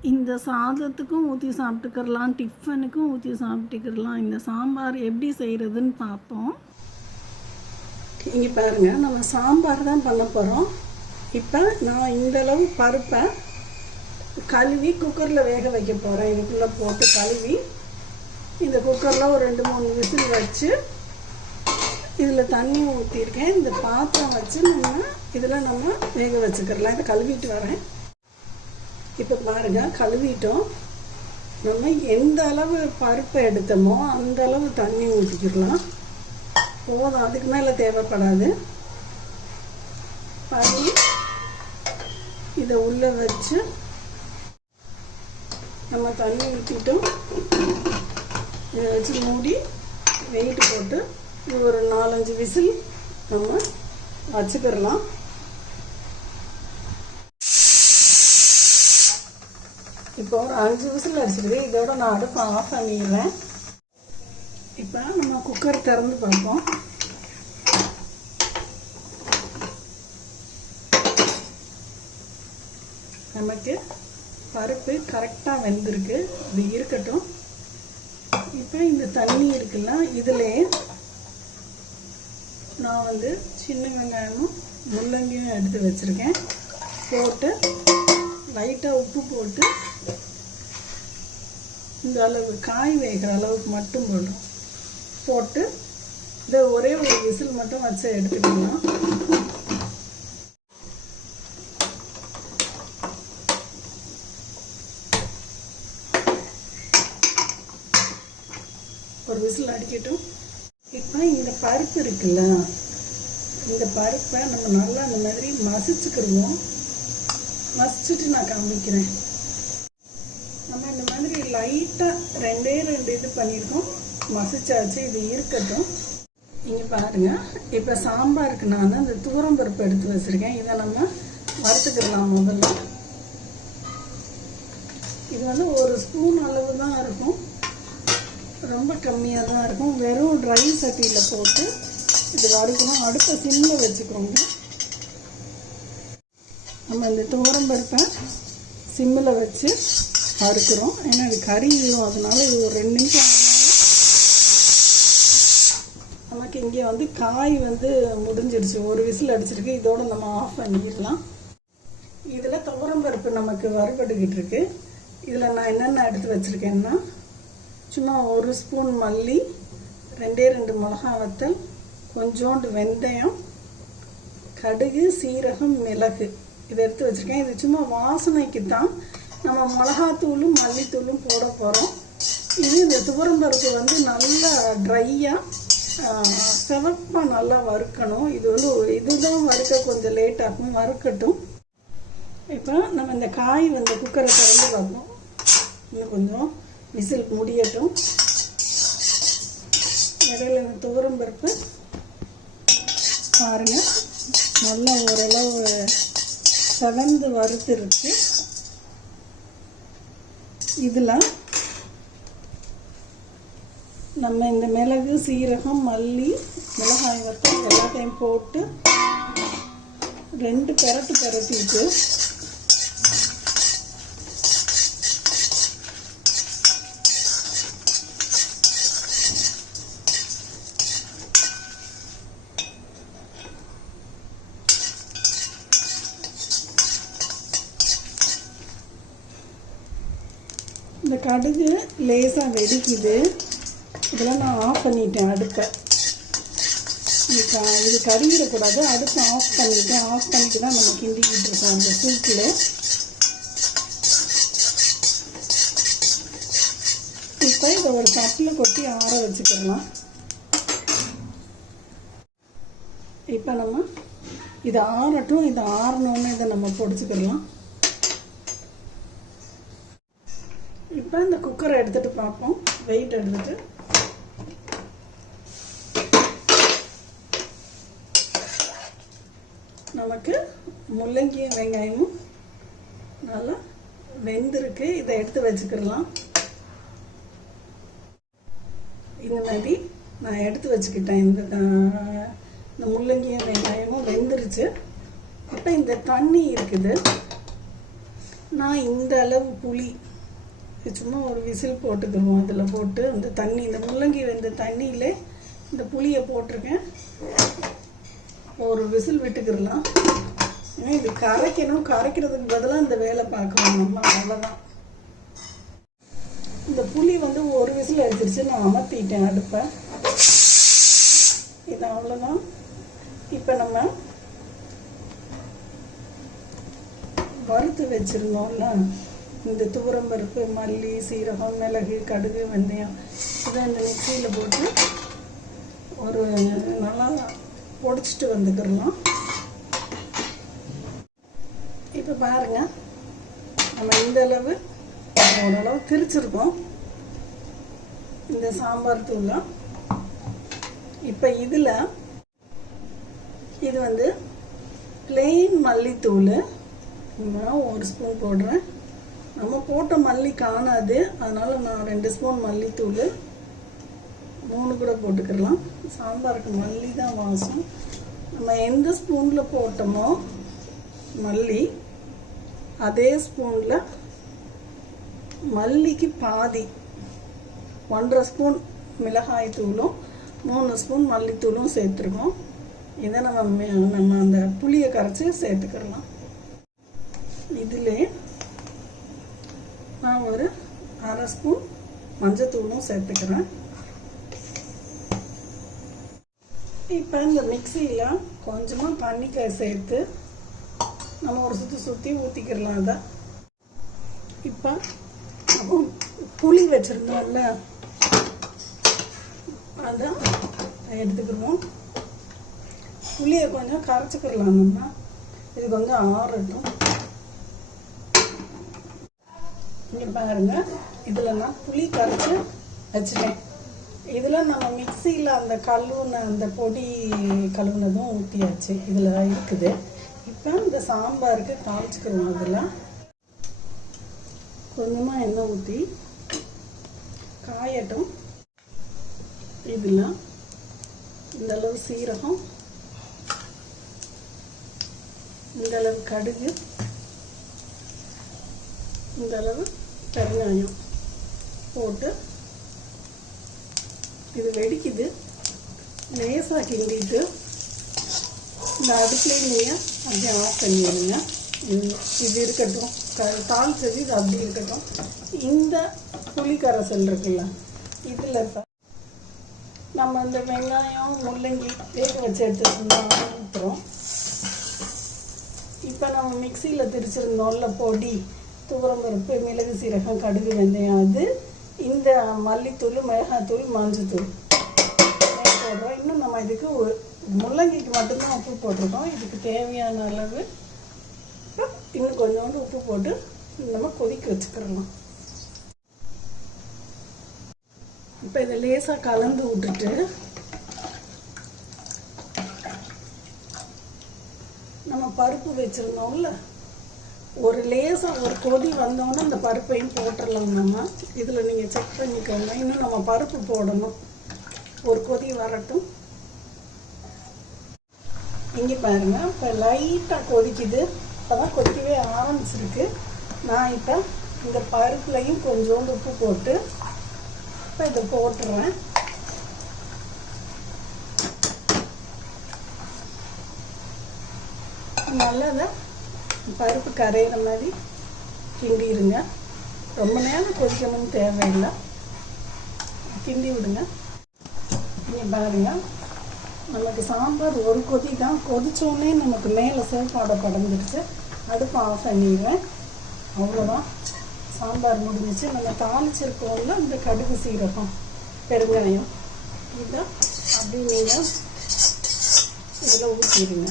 இந்த சாதத்துக்கும் ஊற்றி சாப்பிட்டுக்கிறலாம் டிஃபனுக்கும் ஊற்றி சாப்பிட்டுக்கிறலாம் இந்த சாம்பார் எப்படி செய்கிறதுன்னு பார்ப்போம். இங்கே பாருங்கள் நம்ம சாம்பார் தான் பண்ண போகிறோம் இப்போ நான் இந்தளவு பருப்பை கழுவி குக்கரில் வேக வைக்க போகிறேன் இதுக்குள்ளே போட்டு கழுவி இந்த குக்கரில் ஒரு ரெண்டு மூணு விசில் வச்சு இதில் தண்ணி ஊற்றிருக்கேன் இந்த பாத்திரம் வச்சு நம்ம இதில் நம்ம வேக வச்சுக்கிறலாம். இதை கழுவிட்டு வரேன். இப்போ பாருங்க கழுவிட்டோம். நம்ம எந்த அளவு பருப்பை எடுத்தோமோ அந்த அளவு தண்ணி ஊற்றிக்கலாம் போதும் அதுக்கு மேலே தேவைப்படாது. பண்ணி இதை உள்ளே வச்சு நம்ம தண்ணி ஊற்றிட்டோம் இதை வச்சு மூடி வெயிட் போட்டு இது ஒரு நாலஞ்சு விசில் நம்ம வச்சுக்கிடலாம் இப்போ ஒரு அஞ்சு விசில் அடிச்சிருக்கு. இதோட நான் அடுப்பை ஆஃப் பண்ணிடுறேன். இப்போ நம்ம குக்கர் திறந்து பார்ப்போம். நமக்கு பருப்பு கரெக்டாக வெந்திருக்கு. இது இருக்கட்டும். இப்போ இந்த தண்ணி இருக்குல்ல இதிலே நான் வந்து சின்ன வெங்காயமும் முள்ளங்கியும் எடுத்து வச்சுருக்கேன். போட்டு லைட்டாக உப்பு போட்டு இந்த அளவு காய் வேகிற அளவுக்கு மட்டும் போடும் போட்டு இதை ஒரே ஒரு விசில் மட்டும் வச்சு எடுத்துக்கலாம் ஒரு விசில் அடிக்கட்டும். இப்போ இந்த பருப்பு இருக்குல்ல இந்த பருப்பை நம்ம நல்லா அந்த மாதிரி மசிச்சுக்கிடுவோம். மசிச்சுட்டு நான் காமிக்கிறேன். நம்ம இந்த மாதிரி லைட்டாக ரெண்டே ரெண்டு இது பண்ணியிருக்கோம் மசிச்சாச்சு இது இருக்கட்டும். இங்கே பாருங்கள் இப்போ சாம்பாருக்கு நான் இந்த தூரம் பருப்பு எடுத்து வச்சுருக்கேன். இதை நம்ம வறுத்துக்கிடலாம் முதல்ல. இது வந்து ஒரு ஸ்பூன் அளவு தான் இருக்கும். ரொம்ப கம்மியாக தான் இருக்கும். வெறும் ட்ரை சட்டியில் போட்டு இது வறுக்கணும். அடுப்பை சிம்மில் வச்சுக்கோங்க. நம்ம இந்த துவரம் பருப்பை சிம்மில் வச்சு வறுக்கிறோம் ஏன்னா இது கறி விழும். அதனால இது ஒரு ரெண்டு நிமிஷம் நமக்கு இங்கே வந்து காய் வந்து முடிஞ்சிருச்சு. ஒரு விசில் அடிச்சிருக்கு. இதோட நம்ம ஆஃப் பண்ணிடலாம். இதில் துவரம் பருப்பு நமக்கு வறுபட்டுக்கிட்டு இருக்கு. இதில் நான் என்னென்ன எடுத்து வச்சுருக்கேன்னா சும்மா ஒரு ஸ்பூன் மல்லி ரெண்டே ரெண்டு மிளகா வத்தல் கொஞ்சோண்டு வெந்தயம் கடுகு சீரகம் மிளகு. இதை எடுத்து வச்சுருக்கேன். இது சும்மா வாசனைக்கு தான் நம்ம மிளகாத்தூளும் மல்லித்தூளும் போட போகிறோம் இது இந்த துவரம்பருப்பு வந்து நல்லா ட்ரையாக சிவப்பாக நல்லா வறுக்கணும். இது வந்து இதுதான் வறுக்க கொஞ்சம் லேட் ஆகும் வறுக்கட்டும். இப்போ நம்ம இந்த காய் வந்து குக்கரை திறந்து பார்ப்போம். இன்னும் கொஞ்சம் விசில் முடியட்டும். இடையில இந்த துவரம் பருப்பு பாருங்கள் நல்லா ஓரளவு செவந்து வறுத்துருச்சு இதில் நம்ம இந்த மிளகு சீரகம் மல்லி மிளகாய் வத்தல் எல்லாத்தையும் போட்டு ரெண்டு பெரட்டு பெரட்டிட்டு இந்த கடுகு லேசாக வெடிக்குது. இதெல்லாம் நான் ஆஃப் பண்ணிட்டேன் அடுப்பை. இது க இது கருகிடக்கூடாது. அடுப்பை ஆஃப் பண்ணிவிட்டு ஆஃப் பண்ணிட்டு தான் நம்ம கிண்டிக்கிட்டு இருக்கோம் அந்த சூப்பில் இப்போ இதை ஒரு தட்டில் கொட்டி ஆற வச்சுக்கிடலாம் இப்போ நம்ம இது ஆறட்டும். இது ஆறணுன்னு இதை நம்ம பொடிச்சுக்கிடலாம் இப்போ இந்த குக்கரை எடுத்துட்டு பார்ப்போம். வெயிட் எடுத்துட்டு நமக்கு முள்ளங்கியும் வெங்காயமும் நல்லா வெந்திருக்கு. இதை எடுத்து வச்சுக்கிடலாம். இந்த மாதிரி நான் எடுத்து வச்சுக்கிட்டேன். இந்த இந்த முள்ளங்கியும் வெங்காயமும் வெந்துருச்சு. இப்போ இந்த தண்ணி இருக்குது. நான் இந்த அளவு புளி சும்மா ஒரு விசில் போட்டுக்குருவோம் அதில் போட்டு அந்த தண்ணி இந்த முள்ளங்கி வெந்த தண்ணியிலே இந்த புளியை போட்டிருக்கேன். ஒரு விசில் விட்டுக்கிடலாம். ஏன்னா இது கரைக்கணும். கரைக்கிறதுக்கு பதிலாக இந்த வேலை பார்க்கணும் நம்ம. அவ்வளோதான் இந்த புளி வந்து ஒரு விசில் எடுத்துருச்சு நான் அமர்த்திட்டேன் அடுப்பை. இது அவ்வளோதான் இப்போ நம்ம வறுத்து வச்சிருந்தோம்ல. இந்த துவரம்பருப்பு மல்லி சீரகம் மிளகு கடுகு வெந்தயம் இதை இந்த மிக்சியில் போட்டு ஒரு நல்லா பொடிச்சிட்டு வந்துக்கிறலாம் இப்போ பாருங்க நம்ம இந்த அளவு ஓரளவு திரிச்சிருக்கோம். இந்த சாம்பார் தூளம் இப்போ இதில் இது வந்து பிளெயின் மல்லித்தூள். ஒரு ஸ்பூன் போடுறேன். நம்ம போட்ட மல்லி காணாது. அதனால் நான் ரெண்டு ஸ்பூன் மல்லித்தூள். மூணு கூட போட்டுக்கிடலாம். சாம்பாருக்கு மல்லி தான் வாசம். நம்ம எந்த ஸ்பூனில் போட்டோமோ மல்லி அதே ஸ்பூனில் மல்லிக்கு பாதி ஒன்றரை ஸ்பூன் மிளகாய் தூளும் மூணு ஸ்பூன் மல்லித்தூளும் சேர்த்துருக்கோம். இதை நம்ம நம்ம அந்த புளியை கரைச்சி சேர்த்துக்கிடலாம். இதுலேயே நான் ஒரு அரை ஸ்பூன் மஞ்சத்தூளும் சேர்த்துக்கிறேன். இப்போ இந்த மிக்சியில் கொஞ்சமாக தண்ணிக்காய் சேர்த்து நம்ம ஒரு சுற்றி சுற்றி ஊற்றிக்கிடலாம் அதை இப்போ அப்போ புளி வச்சுருந்தோம்ல அதை எடுத்துக்கிடுவோம் புளியை கொஞ்சம் கரைச்சிக்கிடலாம் நம்ம. இது கொஞ்சம் ஆறட்டும். இங்கே பாருங்க. இதில் நான் புளி கரைச்சி வச்சுட்டேன். இதில் நம்ம மிக்சியில் அந்த கழுவுன அந்த பொடி கழுவுனதும் ஊற்றியாச்சு இதில் தான் இருக்குது. இப்போ இந்த சாம்பாருக்கு தாளிச்சுக்கிறோம் அதில் கொஞ்சமாக எண்ணெய் ஊற்றி காயட்டும். இதில் இந்தளவு சீரகம் இந்தளவு கடுகு இந்த அளவு பெருங்காயம் போட்டு இது வெடிக்குது. லேசாக கிண்டிட்டு இந்த அடுப்புலேயே அப்படியே ஆஃப் பண்ணிடுங்க. இது இருக்கட்டும். தால் செஞ்சு இது அப்படி இருக்கட்டும். இந்த புளி இருக்குல்ல இதில் நம்ம இந்த வெங்காயம் முள்ளங்கி வேக வச்சு எடுத்துருந்தோம் இப்போ நம்ம மிக்சியில் திரிச்சிருந்தோம்ல பொடி. துவரம் பருப்பு மிளகு சீரகம் கடுகு வெந்தயம் அது இந்த மல்லித்தூள் மிளகாத்தூள் மஞ்சத்தூள். போடுறோம் இன்னும் நம்ம இதுக்கு முள்ளங்கிக்கு மட்டும்தான் உப்பு போட்டிருக்கோம். இதுக்கு தேவையான அளவு இன்னும் கொஞ்சோண்டு உப்பு போட்டு நம்ம கொதிக்க வச்சுக்கிறோம் இப்போ இதை லேசாக கலந்து விட்டுட்டு நம்ம பருப்பு வச்சுருந்தோம்ல ஒரு லேசாக ஒரு கொதி வந்தோன்னே அந்த பருப்பையும் போட்டுடலாம் நம்ம இதில் நீங்கள் செக் பண்ணிக்கோங்க. இன்னும் நம்ம பருப்பு போடணும். ஒரு கொதி வரட்டும். இங்கே பாருங்க. இப்போ லைட்டாக கொதிக்குது. இப்போ தான் கொதிக்கவே ஆரம்பிச்சிருக்கு. நான் இப்போ இந்த பருப்புலையும் கொஞ்சோண்டு உப்பு போட்டு இப்போ இதை போட்டுறேன். நல்லதை பருப்பு கரையிற மாதிரி கிண்டிடுங்க ரொம்ப நேரம் கொதிக்கணும்னு தேவையில்லை. கிண்டி விடுங்க. நீங்கள் பாருங்கள் நமக்கு சாம்பார் ஒரு கொதி தான். கொதிச்சோடனே நமக்கு மேலே சேப்பாடை படந்துடுச்சு அடுப்பு ஆஃப் பண்ணிடுவேன் அவ்வளோதான் சாம்பார் முடிஞ்சிச்சு. நம்ம தாளிச்சிருக்கோம்ல இந்த கடுகு சீரகம் பெருங்காயம். இதை அப்படி நீங்கள் இதில் ஊற்றிடுங்க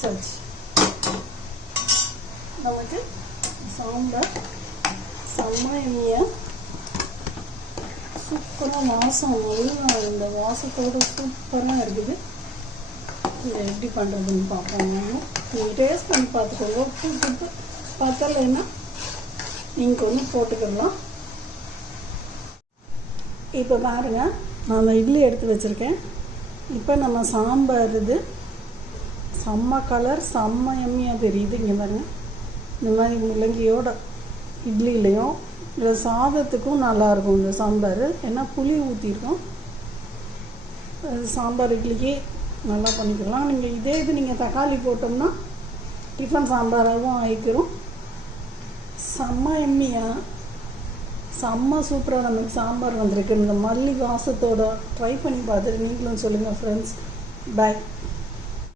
தாளிச்சாச்சு நமக்கு சாம்பார் செம்மையாக சூப்பராக வாசம் நல்லா இந்த வாசத்தோடு சூப்பராக இருக்குது இதை எப்படி பண்ணுறதுன்னு பார்ப்போம் நீங்கள் டேஸ்ட் பண்ணி பார்த்துக்கோங்க உப்பு உப்பு பார்த்தலைன்னா நீங்கள் ஒன்று போட்டுக்கலாம் இப்போ பாருங்க நான் இட்லி எடுத்து வச்சுருக்கேன் இப்போ நம்ம சாம்பார் இது செம்ம கலர் செம்ம எம்மியாக தெரியுது இங்கே பாருங்க. இந்த மாதிரி முள்ளங்கியோட இட்லிலையும் இல்லை சாதத்துக்கும் நல்லாயிருக்கும் இந்த சாம்பார். ஏன்னா புளி ஊற்றிருக்கோம் அது சாம்பார் இட்லிக்கு நல்லா பண்ணிக்கலாம். நீங்கள் இதே இது நீங்கள் தக்காளி போட்டோம்னா டிஃபன் சாம்பாராகவும் ஆயிக்கிறோம். செம்ம எம்மியாக செம்ம சூப்பராக நமக்கு சாம்பார் வந்திருக்கு. இந்த மல்லி வாசத்தோட ட்ரை பண்ணி பார்த்துட்டு நீங்களும் சொல்லுங்கள் ஃப்ரெண்ட்ஸ் பாய்